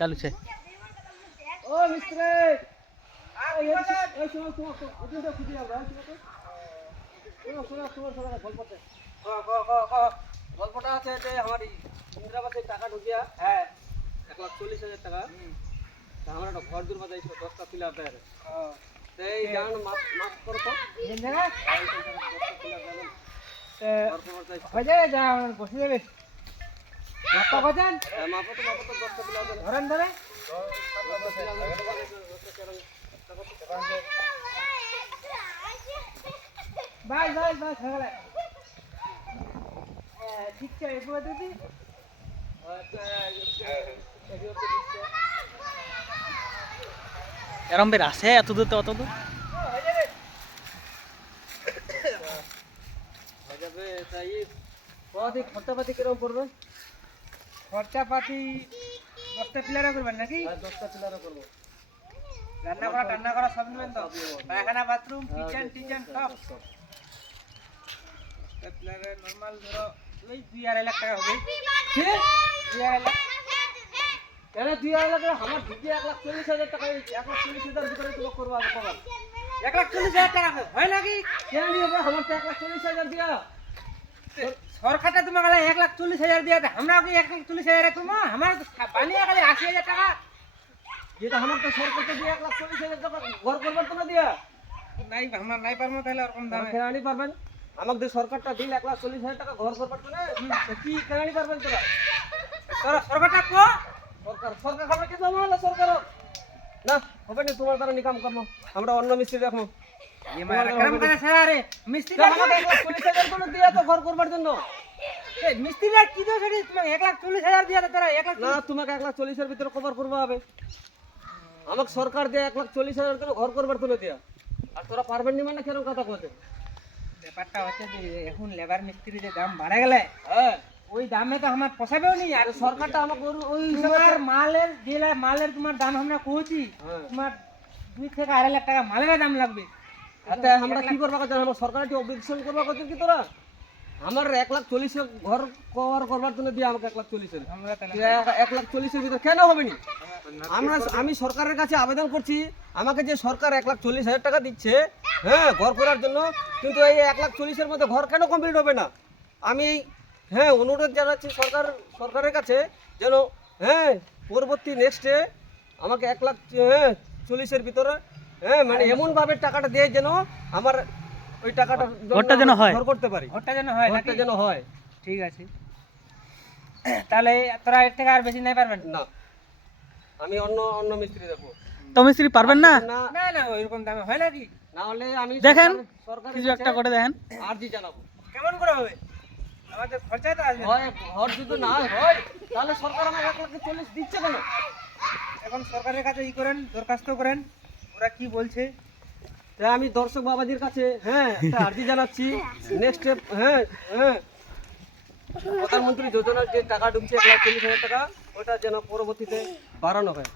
ચાલુ છે. ও মিস্ত্রি এই শোনো খুঁজে যাবো শোনো গল্পটা গল্পটা আছে যে আমার ইন্দিরাবাসের টাকা ঢুকিয়া, হ্যাঁ 1,40,000 টাকা, আমার একটা ঘর দূর বাজাইছে 10টা পিলার দেয়, এই জান মাফ করো তো হয়ে যায়, যা বসে যাবে মাপা কছেন, মাপা তো 10টা পিলার ধরেন ধরে বাই বাই বাই সকালে ঠিক আছে এসে দিদি এরম বের আছে এত দূর তো অত দূর তাই কদিন খরচাপাতি কিরকম করবে? খরচাপাতি 10টা পিলারও করবেন নাকি? 10টা পিলারও করবো। রান্না করা সব নেবেন তো? পায়খানা, বাথরুম, কিচেন সব। পিলারের নরমাল ধরো ওই 2-2.5 লাখ টাকা হবে। কি? 2.5 লাখ? কেন 2.5 লাখ? আমার ঢুকে 1,40,000 টাকা, 1,40,000 ভিতরে তোমাকে করবো আমি কবার 1,40,000 টাকা হয় নাকি? কেন নিয়ে আমার তো 1,40,000 দিয়া সরকারটা তোমাকে 1,40,000 দিয়া, আমরা কি 1,40,000 করবো? আমার বানিয়ে গেলে 80,000 টাকা, যেটা আমার তো সরকারকে দিয়ে 1,40,000 টাকা ঘর করবার তো না দিয়া নাই, আমরা নাই পারবো তাহলে ওরকম দামে কেনানি পারবেন? আমাদের সরকারটা দিল 1,40,000 টাকা ঘর করবার তো না, কি কেনানি পারবেন তোরা? সরকারটা কো সরকার খাবে কি জমা হলো সরকার না হবে না, তোমার দ্বারা নিকাম করবো, আমরা অন্য মিস্ত্রি রাখবো। মিস্ত্রি ঘর করবার জন্য মিস্ত্রিরা কি দোষ? তোমাকে 1,40,000 দিয়ে তারা 1,00,000 না, তোমাকে 1,40,000 ভিতরে কভার করবো হবে। আমাকে সরকার দিয়ে 1,40,000 করে ঘর করবার তুলে দিয়া, আর তোরা পারবেন নি মানে কেরম কথা বলতে? ব্যাপারটা হচ্ছে যে এখন লেবার মিস্ত্রি যে দাম বাড়া গেলে, হ্যাঁ ওই দামে তো আমার পোষাবেও নি, আর সরকারটা আমাকে ওই তোমার মালের যে মালের তোমার দাম আমরা কইছি, তোমার 2 থেকে 2.5 লাখ টাকা মালের দাম লাগবে। আচ্ছা আমরা কি করবা কথা, আমার সরকারটি অবজেকশন করবা কথা কি তোরা? আমার 1,40,000 ঘর কভার করবার জন্য দিয়ে আমাকে 1,40,000, 1,40,000 ভিতরে কেন হবে নি? আমি সরকারের কাছে আবেদন করছি, আমাকে যে সরকার 1,40,000 টাকা দিচ্ছে, হ্যাঁ ঘর করার জন্য, কিন্তু এই 1,40,000 মধ্যে ঘর কেন কমপ্লিট হবে না? আমি হ্যাঁ অনুরোধ জানাচ্ছি সরকারের কাছে যেন হ্যাঁ পরবর্তী নেক্সটে আমাকে 1,40,000 ভিতরে হ্যাঁ মানে এমনভাবে টাকাটা দিয়ে যেন আমার ওই টাকাটা ঘরটা যেন হয়, ঘর করতে পারি, ঘরটা যেন হয়। ঠিক আছে, তাহলে তোরা এর থেকে আর বেশি নাই পারবেন না? আমি অন্য মিস্ত্রি দেখবো। তো মিস্ত্রি পারবেন না? না না ওইরকম দামে হয় নাকি? না হলে আমি দেখেন সরকার কিছু একটা করে দেখেন, আরজি জানাবো। কেমন করে হবে? আমাদের খরচা তো আসবে। হয় ঘর যদি না হয় তাহলে সরকার আমাকে 1,40,000 দিচ্ছে কেন? এখন সরকারের কাছে করেন, দরখাস্ত করেন, ওরা কি বলছে। আমি দর্শক বাবাজির কাছে হ্যাঁ একটা আরজি জানাচ্ছি, নেক্সট স্টেপ হ্যাঁ প্রধানমন্ত্রী যোজনার যে টাকা ঢুকছে 1,40,000 টাকা, ওটা যেন পরবর্তীতে বাড়ানো হয়।